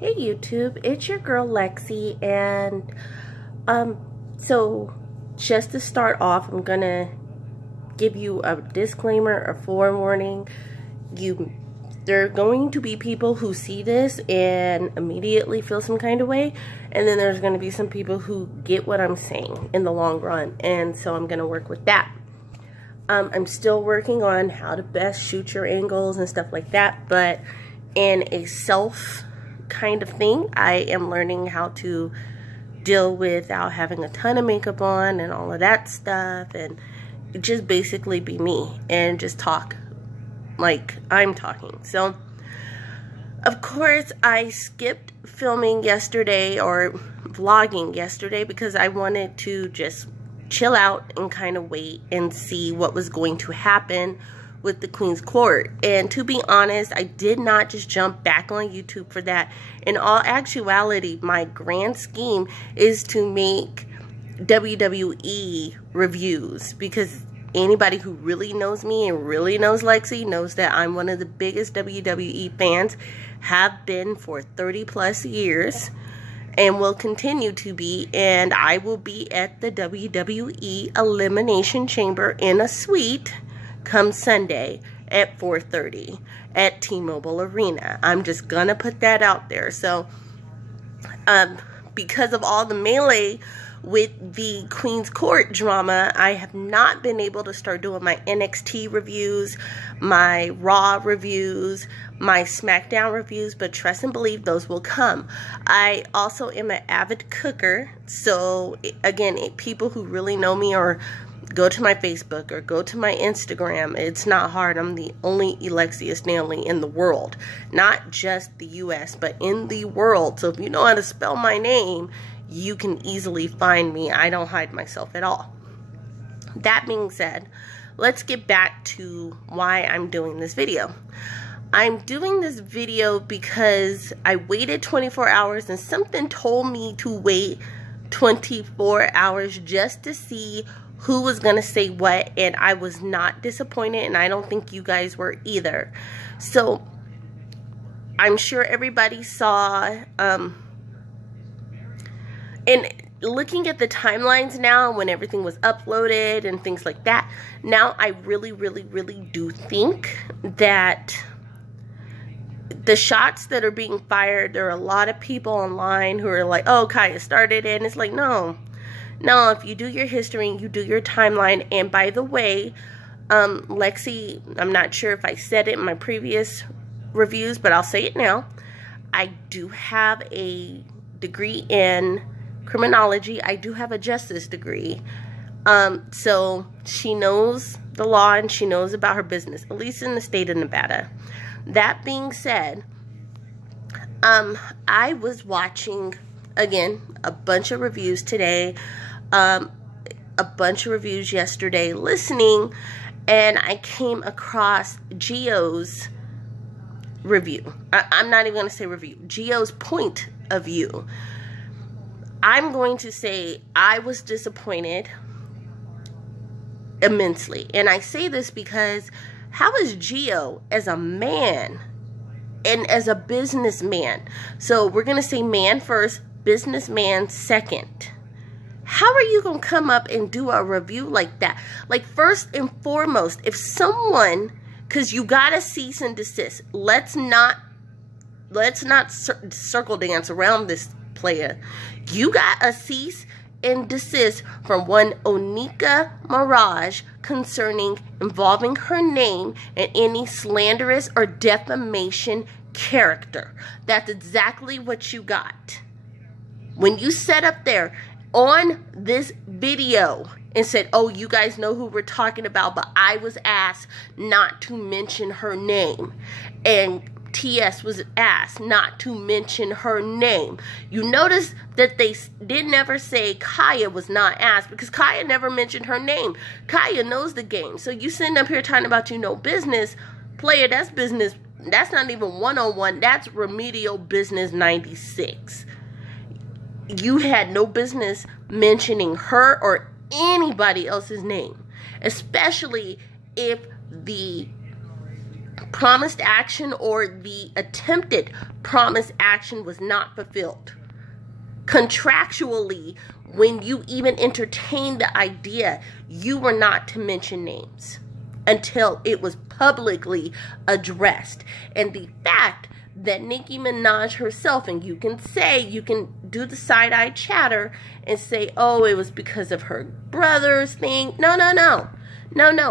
Hey YouTube, it's your girl Lexi, and so just to start off, I'm gonna give you a disclaimer, a forewarning. There are going to be people who see this and immediately feel some kind of way, and then there's going to be some people who get what I'm saying in the long run, and so I'm going to work with that. I'm still working on how to best shoot your angles and stuff like that, but in a self kind of thing, I am learning how to deal without having a ton of makeup on and all of that stuff, and just basically be me and just talk like I'm talking. So of course I skipped filming yesterday or vlogging yesterday because I wanted to just chill out and kind of wait and see what was going to happen with the Queen's Court. And to be honest, I did not just jump back on YouTube for that. In all actuality, my grand scheme is to make WWE reviews, because anybody who really knows me and really knows Lexi knows that I'm one of the biggest WWE fans, have been for 30 plus years and will continue to be. And I will be at the WWE Elimination Chamber in a suite come Sunday at 4:30 at T-Mobile Arena. I'm just gonna put that out there. So because of all the melee with the Queen's Court drama, I have not been able to start doing my NXT reviews, my Raw reviews, my SmackDown reviews, but trust and believe those will come. I also am an avid cooker, so again, people who really know me or go to my Facebook or go to my Instagram, it's not hard. I'm the only Alexia Stanley in the world, not just the US, but in the world. So if you know how to spell my name, you can easily find me. I don't hide myself at all. That being said, let's get back to why I'm doing this video. I'm doing this video because I waited 24 hours and something told me to wait 24 hours just to see who was going to say what, and I was not disappointed, and I don't think you guys were either. So I'm sure everybody saw, and looking at the timelines now when everything was uploaded and things like that, now I really do think that the shots that are being fired, there are a lot of people online who are like, oh, Kaya started it, and it's like, no, if you do your history and you do your timeline. And by the way, Lexi, I'm not sure if I said it in my previous reviews, but I'll say it now. I do have a degree in criminology. I do have a justice degree. So she knows the law and she knows about her business, at least in the state of Nevada. That being said, I was watching, again, a bunch of reviews today, a bunch of reviews yesterday, listening, and I came across Gio's review. I'm not even going to say review. Gio's point of view. I'm going to say I was disappointed immensely. And I say this because how is Gio as a man and as a businessman? So we're going to say man first, businessman second. How are you going to come up and do a review like that? Like, first and foremost, if someone, because you got to cease and desist. Let's not circle dance around this player. You got a cease and desist from one Onika Mirage involving her name and any slanderous or defamation character. That's exactly what you got. When you set up there on this video and said, oh, you guys know who we're talking about, but I was asked not to mention her name, and TS was asked not to mention her name. You notice that they did never say Kaya was not asked, because Kaya never mentioned her name. Kaya knows the game. So you sitting up here talking about, you know, business, player, that's business. That's not even one-on-one. That's remedial business 96. You had no business mentioning her or anybody else's name, especially if the promised action or the attempted promised action was not fulfilled. Contractually, when you even entertained the idea, you were not to mention names until it was publicly addressed. And the fact that Nicki Minaj herself, and you can do the side-eye chatter and say, oh, it was because of her brother's thing. No.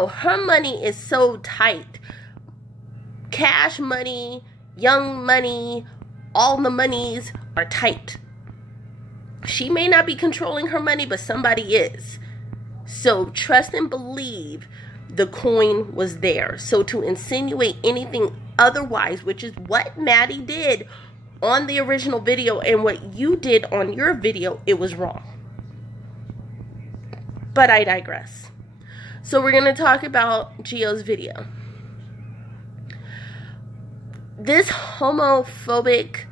Her money is so tight. Cash money, Young Money, all the monies are tight. She may not be controlling her money, but somebody is. So trust and believe the coin was there. So to insinuate anything otherwise, which is what Maddie did on the original video and what you did on your video, it was wrong. But I digress. So we're going to talk about Gio's video. This homophobic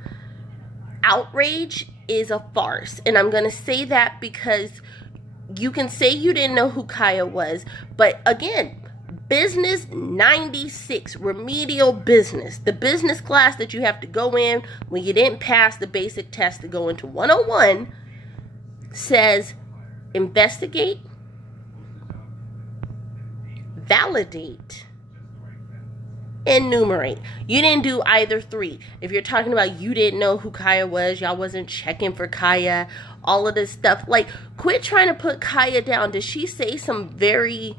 outrage is a farce. And I'm going to say that because you can say you didn't know who Kaya was. But again, Business 96, remedial business. The business class that you have to go in when you didn't pass the basic test to go into 101 says investigate, validate, enumerate. You didn't do either three. If you're talking about you didn't know who Kaya was, y'all wasn't checking for Kaya, all of this stuff, like, quit trying to put Kaya down. Did she say some very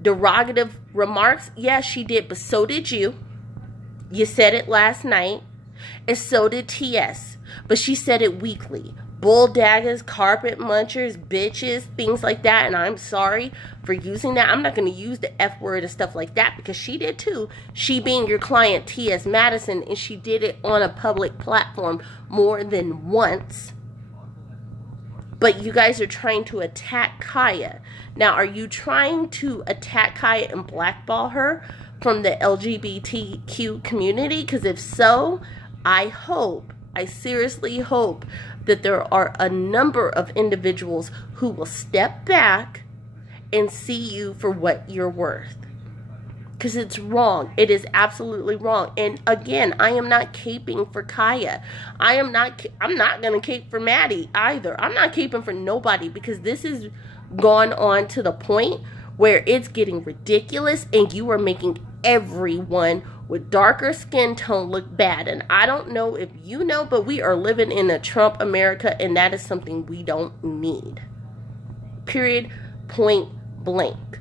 derogative remarks? Yeah, she did, but so did you. You said it last night, and so did TS, but she said it weekly. Bull daggers, carpet munchers, bitches, things like that. And I'm sorry for using that. I'm not going to use the F word and stuff like that because she did too. She being your client, T.S. Madison, and she did it on a public platform more than once. But you guys are trying to attack Kaya. Now, are you trying to attack Kaya and blackball her from the LGBTQ community? Because if so, I seriously hope that there are a number of individuals who will step back and see you for what you're worth. Because it's wrong. It is absolutely wrong. And again, I am not caping for Kaya. I'm not going to cape for Maddie either. I'm not caping for nobody because this has gone on to the point where it's getting ridiculous and you are making everyone with darker skin tone look bad. And I don't know if you know, but we are living in a Trump America, and that is something we don't need. Period. Point blank.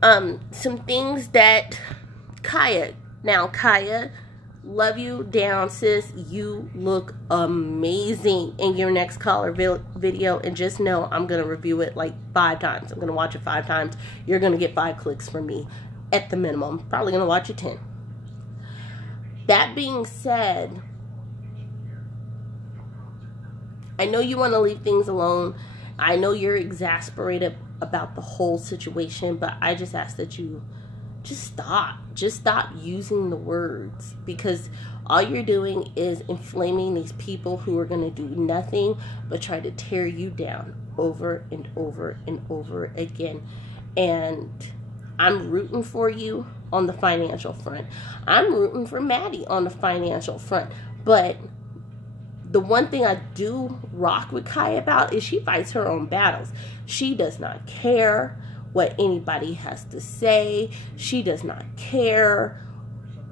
Some things that Kaya. Now, Kaya, love you down, sis. You look amazing in your next caller video. And just know I'm going to review it like 5 times. I'm going to watch it 5 times. You're going to get 5 clicks from me at the minimum. Probably going to watch it 10. That being said, I know you want to leave things alone. I know you're exasperated about the whole situation, but I just ask that you just stop. Just stop using the words, because all you're doing is inflaming these people who are going to do nothing but try to tear you down over and over and over again. And I'm rooting for you on the financial front. I'm rooting for Maddie on the financial front. But the one thing I do rock with Kaya about is she fights her own battles. She does not care what anybody has to say. She does not care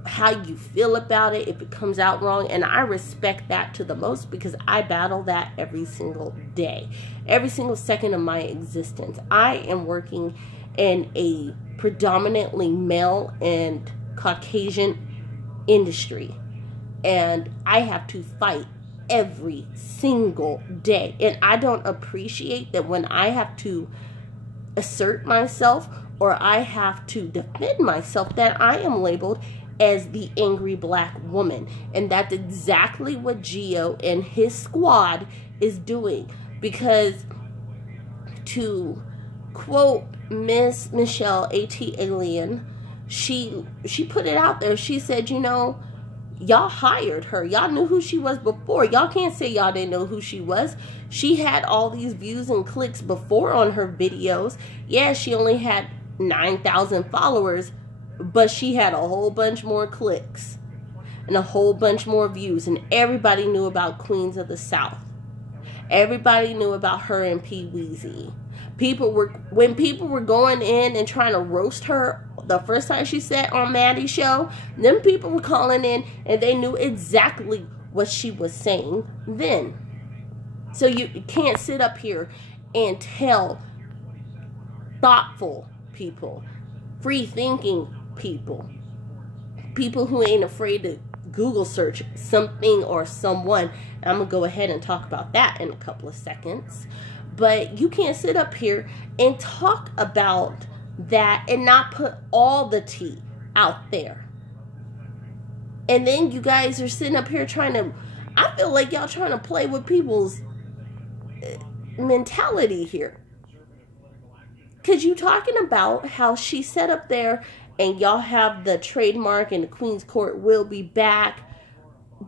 how you feel about it if it comes out wrong. And I respect that to the most because I battle that every single day. Every single second of my existence. I am working in a predominantly male and Caucasian industry. And I have to fight every single day. And I don't appreciate that when I have to assert myself or I have to defend myself that I am labeled as the angry black woman. And that's exactly what Gio and his squad is doing. Because to quote Miss Michelle A.T. Alien, she put it out there. She said, you know, y'all hired her. Y'all knew who she was before. Y'all can't say y'all didn't know who she was. She had all these views and clicks before on her videos. Yeah, she only had 9,000 followers But she had a whole bunch more clicks and a whole bunch more views, and everybody knew about Queens of the South. Everybody knew about her and P. Weezy. When people were going in and trying to roast her the first time she sat on Maddie's show, them people were calling in and they knew exactly what she was saying then. So you can't sit up here and tell thoughtful people, free-thinking people who ain't afraid to Google search something or someone. I'm going to go ahead and talk about that in a couple of seconds. But you can't sit up here and talk about that and not put all the tea out there. And then you guys are sitting up here trying to, I feel like y'all trying to play with people's mentality here. Because you talking about how she sat up there and y'all have the trademark and the Queen's Court will be back.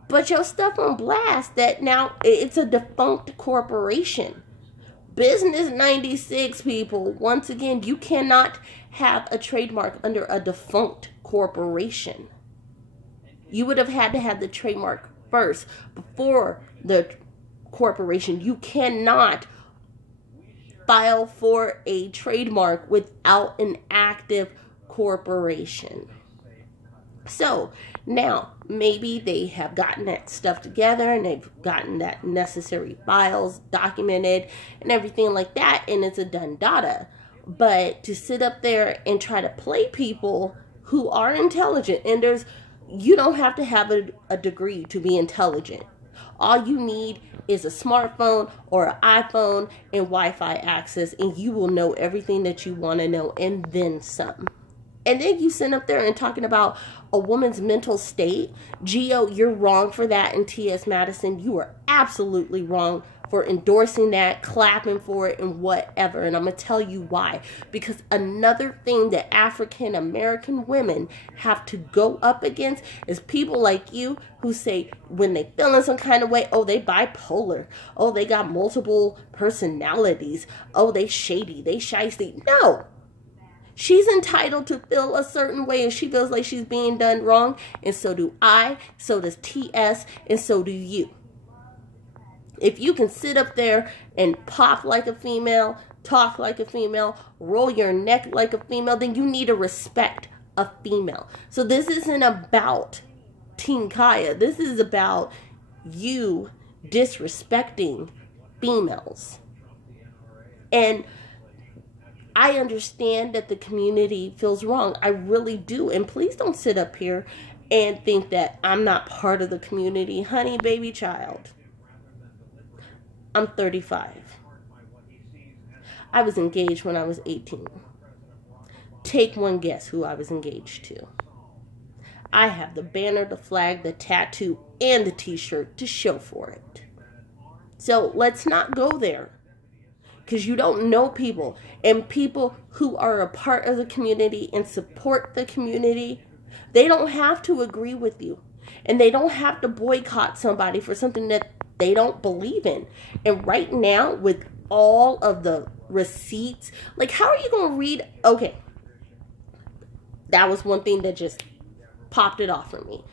But your stuff on blast that now it's a defunct corporation. Business 96, people. Once again, you cannot have a trademark under a defunct corporation. You would have had to have the trademark first before the corporation. You cannot file for a trademark without an active corporation. So now maybe they have gotten that stuff together and they've gotten that necessary files documented and everything like that, and it's a done data. But to sit up there and try to play people who are intelligent, and you don't have to have a degree to be intelligent. All you need is a smartphone or an iPhone and Wi-Fi access, and you will know everything that you want to know and then some. And then you sit up there and talking about a woman's mental state. Geo, you're wrong for that. And T.S. Madison, you are absolutely wrong for endorsing that, clapping for it, and whatever. And I'm going to tell you why. Because another thing that African American women have to go up against is people like you who say when they feel in some kind of way, oh, they bipolar. Oh, they got multiple personalities. Oh, they shady. They shysty. No. She's entitled to feel a certain way if she feels like she's being done wrong. And so do I. So does TS. And so do you. If you can sit up there and pop like a female, talk like a female, roll your neck like a female, then you need to respect a female. So this isn't about Team Kaya. This is about you disrespecting females. And I understand that the community feels wrong. I really do. And please don't sit up here and think that I'm not part of the community. Honey, baby child. I'm 35. I was engaged when I was 18. Take one guess who I was engaged to. I have the banner, the flag, the tattoo, and the t-shirt to show for it. So let's not go there. Because you don't know people. And people who are a part of the community and support the community, they don't have to agree with you. And they don't have to boycott somebody for something that they don't believe in. And right now, with all of the receipts, like how are you going to read? Okay. That was one thing that just popped it off for me.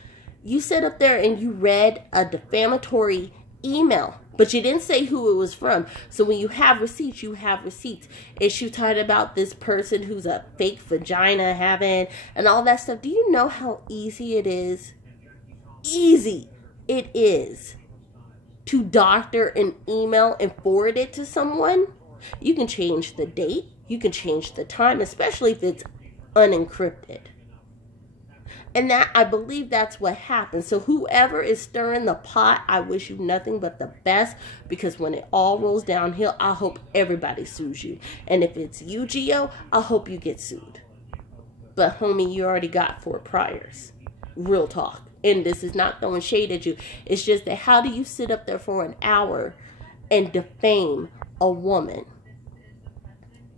You sit up there and you read a defamatory email, but you didn't say who it was from. So when you have receipts, you have receipts. And she talked about this person who's a fake vagina having and all that stuff. Do you know how easy it is? Easy it is to doctor an email and forward it to someone. You can change the date. You can change the time, especially if it's unencrypted. And that, I believe that's what happens. So whoever is stirring the pot, I wish you nothing but the best. Because when it all rolls downhill, I hope everybody sues you. And if it's you, Geo, I hope you get sued. But homie, you already got 4 priors. Real talk. And this is not throwing shade at you. It's just that how do you sit up there for an hour and defame a woman?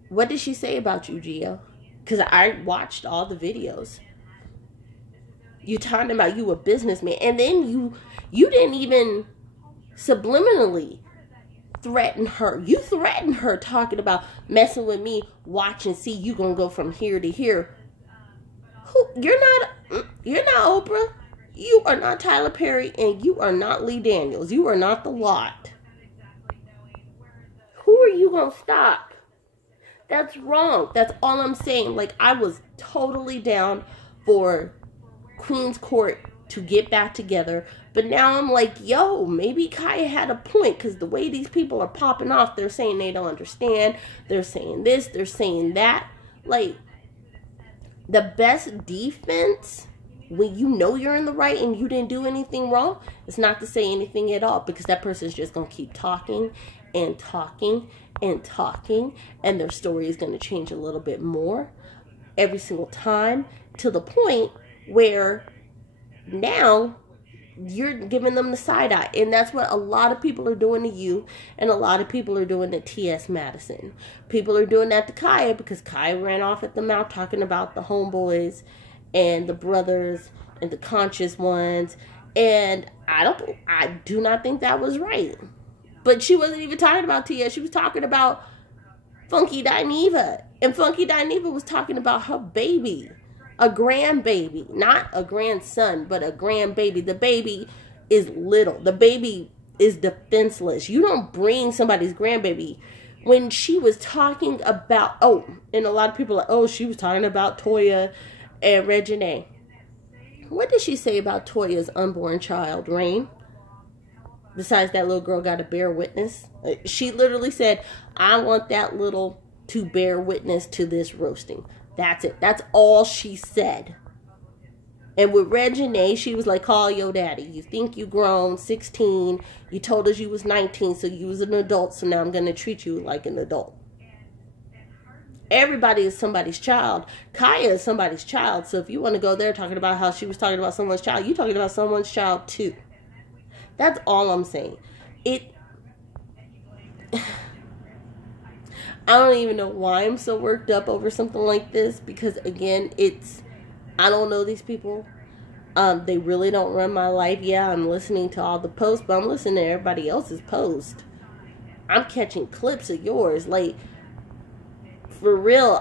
What did she say about you, Geo? Because I watched all the videos. You talking about you a businessman, and then you didn't even subliminally threaten her. You threatened her talking about messing with me, watch and see you gonna go from here to here. You're not Oprah. You are not Tyler Perry, and you are not Lee Daniels. You are not the lot. Who are you gonna stop? That's wrong. That's all I'm saying. Like, I was totally down for Queen's Court to get back together, but now I'm like, yo, maybe Kaya had a point, because the way these people are popping off, they're saying they don't understand, they're saying this, they're saying that. Like, the best defense, when you know you're in the right and you didn't do anything wrong, is not to say anything at all, because that person's just going to keep talking and talking and talking, and their story is going to change a little bit more every single time, to the point where now you're giving them the side eye. And that's what a lot of people are doing to you, and a lot of people are doing to T.S. Madison. People are doing that to Kaya, because Kaya ran off at the mouth talking about the homeboys and the brothers and the conscious ones, and I do not think that was right. But she wasn't even talking about Tia. She was talking about Funky Dineva, and Funky Dineva was talking about her baby, a grandbaby, not a grandson, but a grandbaby. The baby is little. The baby is defenseless. You don't bring somebody's grandbaby. When she was talking about, and a lot of people are like, she was talking about Toya and Reginae. What did she say about Toya's unborn child, Rain? Besides that little girl got to bear witness. She literally said, I want that little to bear witness to this roasting. That's it. That's all she said. And with Reginae, she was like, call your daddy. You think you grown, 16. You told us you was 19, so you was an adult, so now I'm going to treat you like an adult. Everybody is somebody's child. Kaya is somebody's child. So if you want to go there talking about how she was talking about someone's child, you're talking about someone's child too. That's all I'm saying. I don't even know why I'm so worked up over something like this, because again, I don't know these people. They really don't run my life. Yeah, I'm listening to all the posts, but I'm listening to everybody else's post. I'm catching clips of yours. Like, for real,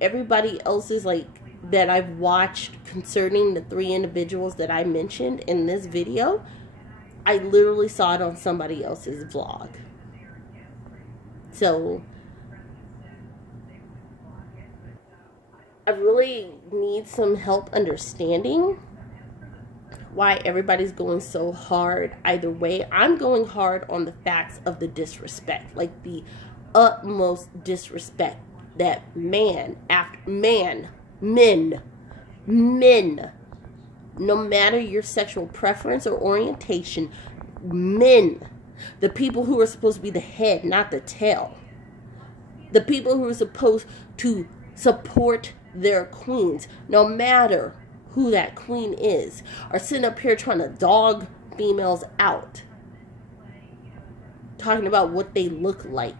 everybody else's, like, that I've watched concerning the 3 individuals that I mentioned in this video, I literally saw it on somebody else's vlog. So I really need some help understanding why everybody's going so hard either way. I'm going hard on the facts of the disrespect, like the utmost disrespect that men, no matter your sexual preference or orientation, men, the people who are supposed to be the head, not the tail, the people who are supposed to support their queens, no matter who that queen is, are sitting up here trying to dog females out, talking about what they look like.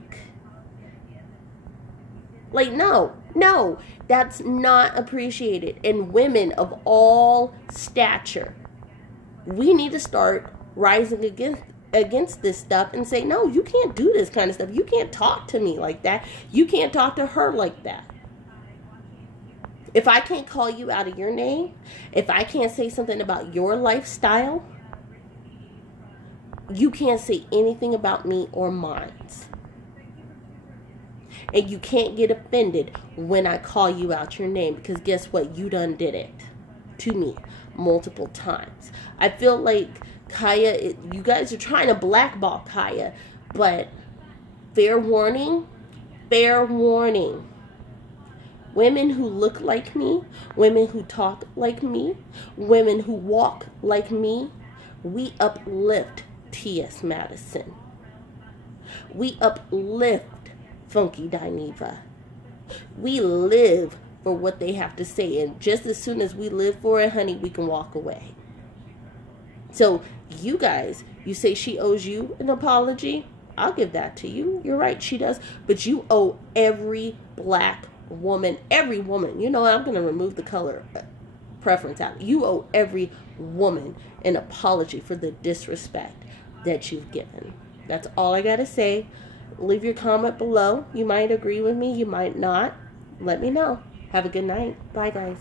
Like, no, that's not appreciated. And women of all stature, we need to start rising against this stuff and say, no, you can't do this kind of stuff. You can't talk to me like that. You can't talk to her like that. If I can't call you out of your name, if I can't say something about your lifestyle, you can't say anything about me or mine. And you can't get offended when I call you out your name, because guess what? You done did it to me multiple times. I feel like Kaya, you guys are trying to blackball Kaya, but fair warning. Women who look like me, women who talk like me, women who walk like me, we uplift T.S. Madison. We uplift Funky Dineva. We live for what they have to say, and just as soon as we live for it, honey, we can walk away. So you guys, you say she owes you an apology. I'll give that to you. You're right, she does. But you owe every black woman, every woman, you know, I'm going to remove the color preference out. You owe every woman an apology for the disrespect that you've given. That's all I got to say. Leave your comment below. You might agree with me, you might not. Let me know. Have a good night. Bye, guys.